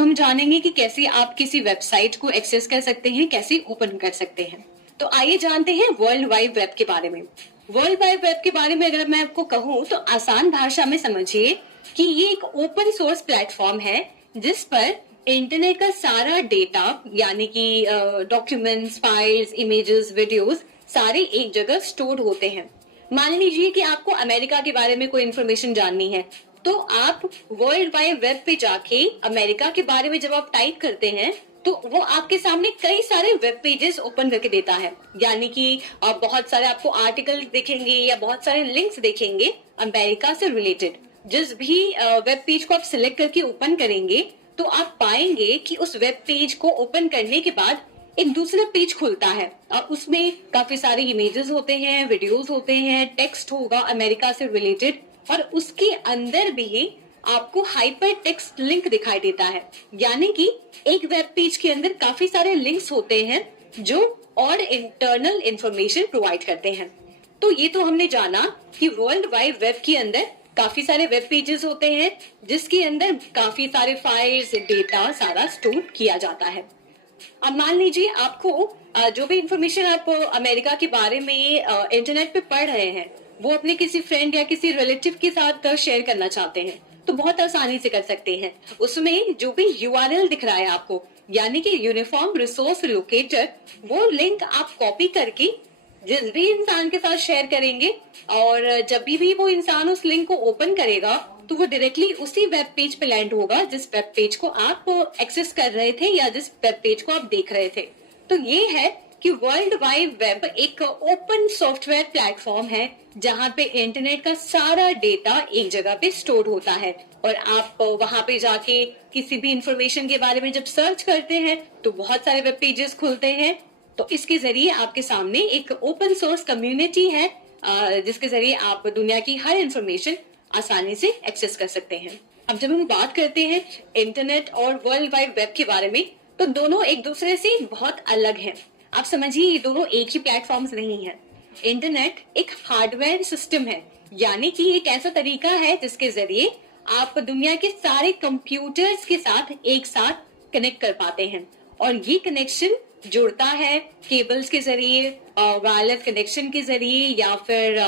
हम जानेंगे कि कैसे आप किसी वेबसाइट को एक्सेस कर सकते हैं, कैसे ओपन कर सकते हैं। तो आइए जानते हैं वर्ल्ड वाइड वेब के बारे में। वर्ल्ड वाइड वेब के बारे में अगर मैं आपको कहूँ तो आसान भाषा में समझिए कि ये एक ओपन सोर्स प्लेटफॉर्म है जिस पर इंटरनेट का सारा डेटा यानी कि डॉक्यूमेंट्स, फाइल्स, इमेजेस, वीडियोस सारे एक जगह स्टोर होते हैं। मान लीजिए कि आपको अमेरिका के बारे में कोई इन्फॉर्मेशन जाननी है, तो आप वर्ल्ड वाइड वेब पे जाके अमेरिका के बारे में जब आप टाइप करते हैं तो वो आपके सामने कई सारे वेब पेजेस ओपन करके देता है। यानी कि आप बहुत सारे आपको आर्टिकल देखेंगे या बहुत सारे लिंक्स देखेंगे अमेरिका से रिलेटेड। जिस भी वेब पेज को आप सिलेक्ट करके ओपन करेंगे तो आप पाएंगे कि उस वेब पेज को ओपन करने के बाद एक दूसरा पेज खुलता है और उसमें काफी सारे इमेजेस होते हैं, वीडियोस होते हैं, टेक्स्ट होगा अमेरिका से रिलेटेड, और उसके अंदर भी आपको हाइपर टेक्स्ट लिंक दिखाई देता है। यानी कि एक वेब पेज के अंदर काफी सारे लिंक्स होते हैं जो और इंटरनल इंफॉर्मेशन प्रोवाइड करते हैं। तो ये तो हमने जाना कि वर्ल्ड वाइड वेब के अंदर काफी सारे वेब पेजेस होते हैं जिसके अंदर काफी सारे फाइल्स, डेटा सारा स्टोर किया जाता है। अब मान लीजिए आपको जो भी इंफॉर्मेशन आप अमेरिका के बारे में इंटरनेट पे पढ़ रहे हैं वो अपने किसी फ्रेंड या किसी रिलेटिव के साथ शेयर करना चाहते हैं तो बहुत आसानी से कर सकते हैं। उसमें जो भी URL दिख रहा है आपको यानी कि यूनिफॉर्म रिसोर्स लोकेटर, वो लिंक आप कॉपी करके जिस भी इंसान के साथ शेयर करेंगे और जब भी वो इंसान उस लिंक को ओपन करेगा तो वो डायरेक्टली उसी वेब पेज पे लैंड होगा जिस वेब पेज को आप एक्सेस कर रहे थे या जिस वेब पेज को आप देख रहे थे। तो ये है कि वर्ल्ड वाइड वेब एक ओपन सॉफ्टवेयर प्लेटफॉर्म है जहां पे इंटरनेट का सारा डेटा एक जगह पे स्टोर होता है और आप वहां पे जाके किसी भी इंफॉर्मेशन के बारे में जब सर्च करते हैं तो बहुत सारे वेब पेजेस खुलते हैं। तो इसके जरिए आपके सामने एक ओपन सोर्स कम्युनिटी है जिसके जरिए आप दुनिया की हर इंफॉर्मेशन आसानी से एक्सेस कर सकते हैं। अब जब हम बात करते हैं इंटरनेट और वर्ल्ड वाइड वेब के बारे में तो दोनों एक दूसरे से बहुत अलग हैं। आप समझिए ये दोनों एक ही प्लेटफॉर्म्स नहीं है। इंटरनेट एक हार्डवेयर सिस्टम है यानी कि एक ऐसा तरीका है जिसके जरिए आप दुनिया के सारे कंप्यूटर्स के साथ एक साथ कनेक्ट कर पाते हैं और ये कनेक्शन जुड़ता है केबल्स के जरिए, वायरलेस कनेक्शन के जरिए या फिर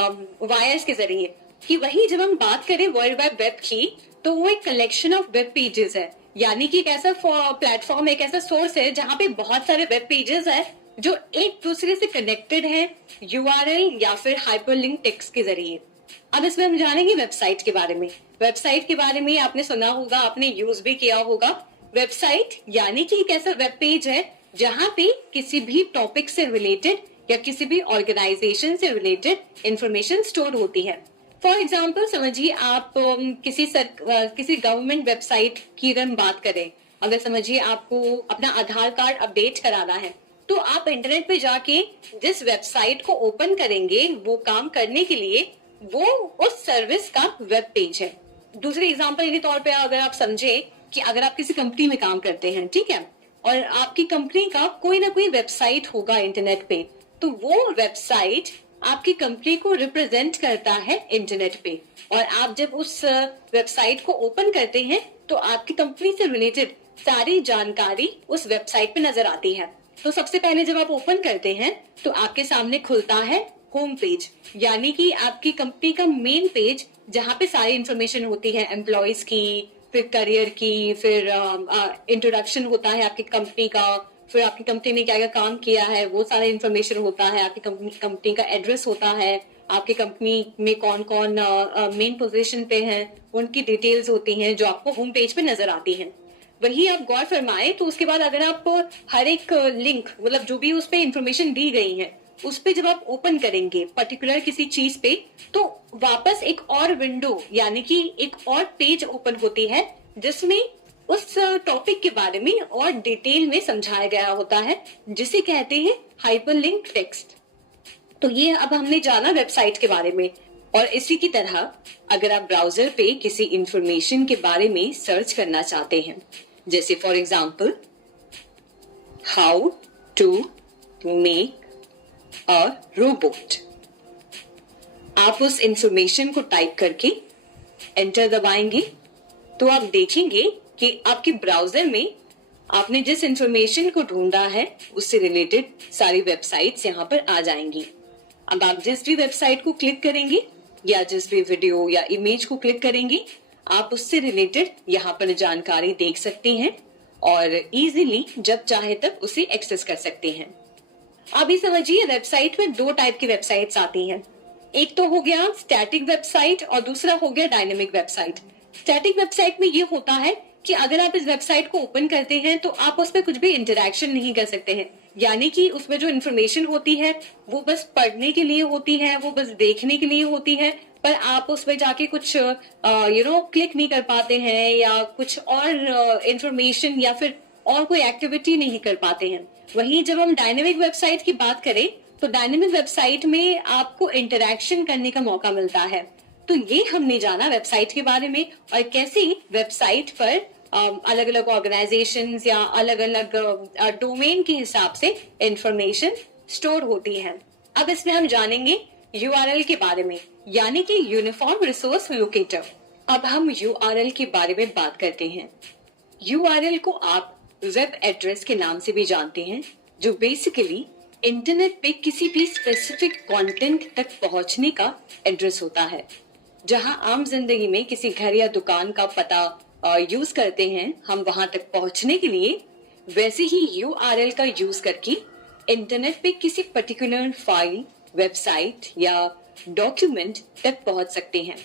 वायर्स के जरिए। कि वही जब हम बात करें वर्ल्ड वाइड वेब की तो वो एक कलेक्शन ऑफ वेब पेजेस है यानी कि एक ऐसा प्लेटफॉर्म, एक ऐसा सोर्स है जहाँ पे बहुत सारे वेब पेजेस है जो एक दूसरे से कनेक्टेड है URL या फिर हाइपरलिंक टेक्स्ट के जरिए। अब इसमें हम जानेंगे वेबसाइट के बारे में। वेबसाइट के बारे में आपने सुना होगा, आपने यूज भी किया होगा। वेबसाइट यानी कि एक ऐसा वेब पेज है जहाँ पे किसी भी टॉपिक से रिलेटेड या किसी भी ऑर्गेनाइजेशन से रिलेटेड इंफॉर्मेशन स्टोर होती है। फॉर एग्जाम्पल समझिए आप किसी गवर्नमेंट वेबसाइट की हम बात करें, अगर समझिए आपको अपना आधार कार्ड अपडेट कराना है तो आप इंटरनेट पे जाके जिस वेबसाइट को ओपन करेंगे वो काम करने के लिए वो उस सर्विस का वेब पेज है। दूसरे एग्जाम्पल के तौर पे अगर आप समझे कि अगर आप किसी कंपनी में काम करते हैं, ठीक है, और आपकी कंपनी का कोई ना कोई वेबसाइट होगा इंटरनेट पे, तो वो वेबसाइट आपकी कंपनी को रिप्रेजेंट करता है इंटरनेट पे और आप जब उस वेबसाइट को ओपन करते हैं तो आपकी कंपनी से रिलेटेड सारी जानकारी उस वेबसाइट पे नजर आती है। तो सबसे पहले जब आप ओपन करते हैं तो आपके सामने खुलता है होम पेज यानी कि आपकी कंपनी का मेन पेज जहाँ पे सारी इंफॉर्मेशन होती है एम्प्लॉयज की, फिर करियर की, फिर इंट्रोडक्शन होता है आपकी कंपनी का, फिर आपकी कंपनी ने क्या क्या काम किया है वो सारा इंफॉर्मेशन होता है, आपकी कंपनी का एड्रेस होता है, आपकी कंपनी में कौन कौन मेन पोजीशन पे हैं उनकी डिटेल्स होती हैं जो आपको होम पेज पे नजर आती हैं। वही आप गौर फरमाए तो उसके बाद अगर आप हर एक लिंक मतलब जो भी उस पे इंफॉर्मेशन दी गई है उस पे जब आप ओपन करेंगे पर्टिकुलर किसी चीज पे तो वापस एक और विंडो यानी कि एक और पेज ओपन होती है जिसमें उस टॉपिक के बारे में और डिटेल में समझाया गया होता है जिसे कहते हैं हाइपरलिंक टेक्स्ट। तो ये अब हमने जाना वेबसाइट के बारे में। और इसी की तरह अगर आप ब्राउजर पे किसी इंफॉर्मेशन के बारे में सर्च करना चाहते हैं, जैसे for example how to make a robot, आप उस इंफॉर्मेशन को टाइप करके एंटर दबाएंगे तो आप देखेंगे कि आपके ब्राउजर में आपने जिस इंफॉर्मेशन को ढूंढा है उससे रिलेटेड सारी वेबसाइट्स यहाँ पर आ जाएंगी। अब आप जिस भी वेबसाइट को क्लिक करेंगे या जिस भी वीडियो या इमेज को क्लिक करेंगे, आप उससे रिलेटेड यहाँ पर जानकारी देख सकते हैं और इजीली जब चाहे तब उसे एक्सेस कर सकते हैं। अभी समझिए, वेबसाइट में दो टाइप की वेबसाइट्स आती हैं। एक तो हो गया स्टैटिक वेबसाइट और दूसरा हो गया डायनेमिक वेबसाइट। स्टैटिक वेबसाइट में ये होता है कि अगर आप इस वेबसाइट को ओपन करते हैं तो आप उस पर कुछ भी इंटरैक्शन नहीं कर सकते हैं, यानी कि उसमें जो इन्फॉर्मेशन होती है वो बस पढ़ने के लिए होती है, वो बस देखने के लिए होती है, पर आप उसमें जाके कुछ क्लिक नहीं कर पाते हैं या कुछ और इंफॉर्मेशन या फिर और कोई एक्टिविटी नहीं कर पाते हैं। वहीं जब हम डायनेमिक वेबसाइट की बात करें तो डायनेमिक वेबसाइट में आपको इंटरैक्शन करने का मौका मिलता है। तो ये हमने जाना वेबसाइट के बारे में और कैसे वेबसाइट पर अलग अलग ऑर्गेनाइजेशंस या अलग अलग डोमेन के हिसाब से इंफॉर्मेशन स्टोर होती है। अब इसमें हम जानेंगे यूआरएल के बारे में, यानी कि यूनिफॉर्म रिसोर्स लोकेटर। अब हम यूआरएल के बारे में बात करते हैं। यूआरएल को आप वेब एड्रेस के नाम से भी जानते हैं, जो बेसिकली इंटरनेट पे किसी भी स्पेसिफिक कंटेंट तक पहुंचने का एड्रेस होता है। जहां आम जिंदगी में किसी घर या दुकान का पता यूज करते हैं हम वहां तक पहुंचने के लिए, वैसे ही यूआरएल का यूज करके इंटरनेट पे किसी पर्टिकुलर फाइल, वेबसाइट या डॉक्यूमेंट तक पहुंच सकते हैं।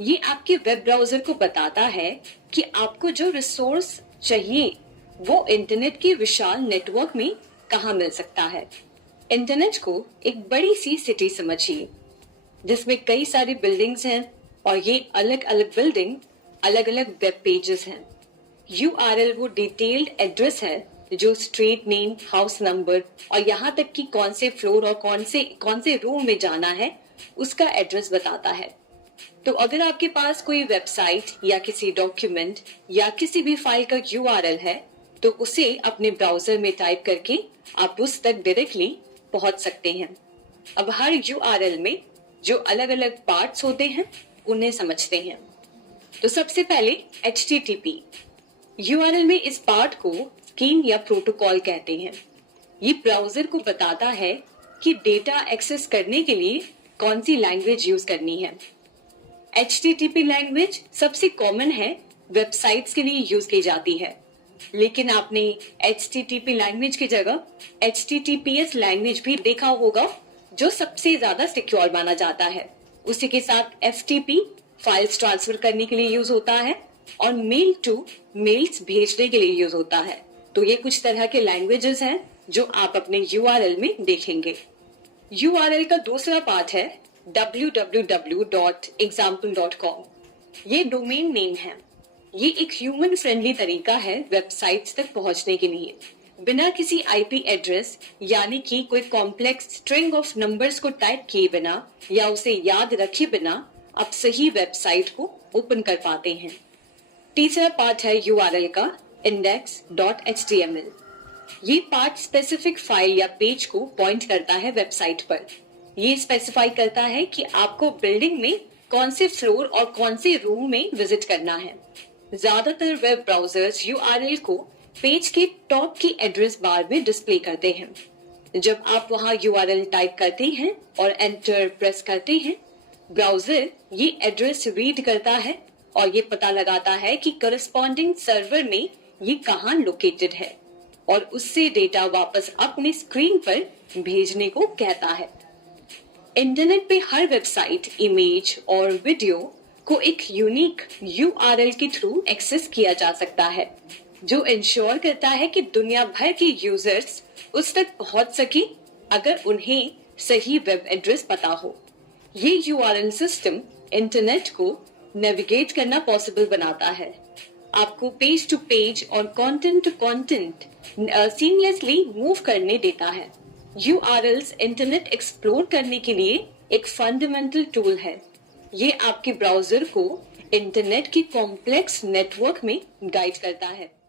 ये आपके वेब ब्राउजर को बताता है कि आपको जो रिसोर्स चाहिए वो इंटरनेट के विशाल नेटवर्क में कहाँ मिल सकता है। इंटरनेट को एक बड़ी सी सिटी समझिए जिसमें कई सारी बिल्डिंग्स हैं और ये अलग अलग बिल्डिंग अलग अलग वेब पेजेस हैं। यूआरएल वो डिटेल्ड एड्रेस है जो स्ट्रीट नेम, हाउस नंबर और यहाँ तक कि कौन से फ्लोर और कौन से रूम में जाना है उसका एड्रेस बताता है। तो अगर आपके पास कोई वेबसाइट या किसी डॉक्यूमेंट या किसी भी फाइल का यूआरएल है तो उसे अपने ब्राउजर में टाइप करके आप उस तक डायरेक्टली पहुंच सकते हैं। अब हर यूआरएल में जो अलग अलग पार्ट्स होते हैं उन्हें समझते हैं। तो सबसे पहले HTTP। यूआरएल में इस पार्ट को स्कीम या प्रोटोकॉल कहते हैं। ये ब्राउजर को बताता है कि डेटा एक्सेस करने के लिए कौन सी लैंग्वेज यूज करनी है। HTTP लैंग्वेज सबसे कॉमन है, वेबसाइट्स के लिए यूज की जाती है, लेकिन आपने HTTP लैंग्वेज की जगह HTTPS लैंग्वेज भी देखा होगा जो सबसे ज्यादा सिक्योर माना जाता है। उसी के साथ FTP फाइल्स ट्रांसफर करने के लिए यूज होता है और मेल टू मेल्स भेजने के लिए यूज होता है। तो ये कुछ तरह के लैंग्वेजेस हैं जो आप अपने यूआरएल में देखेंगे। यूआरएल का दूसरा पार्ट है www.example.com। ये डोमेन नेम है। ये एक ह्यूमन फ्रेंडली तरीका है वेबसाइट्स तक पहुंचने के लिए। बिना किसी आईपी एड्रेस यानी कि कोई कॉम्प्लेक्स स्ट्रिंग ऑफ नंबर्स को टाइप किए बिना या उसे याद रखे बिना आप सही वेबसाइट को ओपन कर पाते हैं। तीसरा पार्ट है यूआरएल का index.html। ये पार्ट स्पेसिफिक फाइल या पेज को पॉइंट करता है वेबसाइट पर। ये स्पेसिफाई करता है कि आपको बिल्डिंग में कौन से फ्लोर और कौन से रूम में विजिट करना है। ज्यादातर वेब ब्राउजर्स यूआरएल को पेज के टॉप की एड्रेस बार में डिस्प्ले करते हैं। जब आप वहां यूआरएल टाइप करते हैं और एंटर प्रेस करते हैं, ब्राउजर ये एड्रेस रीड करता है और ये पता लगाता है कि करस्पॉन्डिंग सर्वर में ये कहाँ लोकेटेड है और उससे डेटा वापस अपने स्क्रीन पर भेजने को कहता है। इंटरनेट पे हर वेबसाइट, इमेज और वीडियो को एक यूनिक यूआरएल के थ्रू एक्सेस किया जा सकता है, जो इंश्योर करता है कि दुनिया भर के यूजर्स उस तक पहुंच सके अगर उन्हें सही वेब एड्रेस पता हो। ये यूआरएल सिस्टम इंटरनेट को नेविगेट करना पॉसिबल बनाता है, आपको पेज टू पेज और content to content seamlessly move करने देता है। यूआरएल्स इंटरनेट एक्सप्लोर करने के लिए एक फंडामेंटल टूल है। ये आपके ब्राउजर को इंटरनेट की कॉम्प्लेक्स नेटवर्क में गाइड करता है।